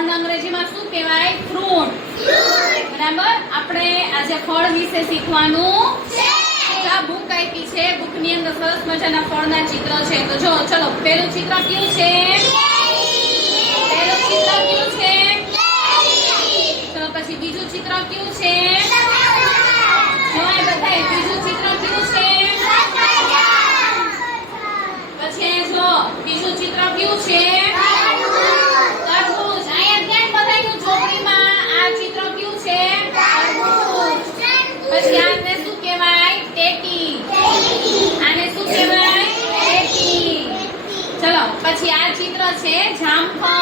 ફળને અંગ્રેજીમાં શું કહેવાય? ફ્રૂટ. બરાબર. આપણે આજે ફળ વિશે શીખવાનું છે. આ બુક આપી છે. બુકની અંદર સરસ મજાના ફળના ચિત્ર છે. તો જો ચલો પહેલું ચિત્ર કયું છે? પહેલું ચિત્ર કયું છે? ચલો પછી બીજું ચિત્ર કયું છે? જો આ બધાય બીજું ચિત્ર કયું છે? પછી જો બીજું ચિત્ર કયું છે? તરબૂચ. અહીંયા ધ્યાન બધાયનું ચોપડીમાં આ ચિત્ર કયું છે? તરબૂચ. પછી આને શું કહેવાય? ટેટી. આને શું કહેવાય? ટેટી. ચલો પછી આ ચિત્ર છે જામફળ.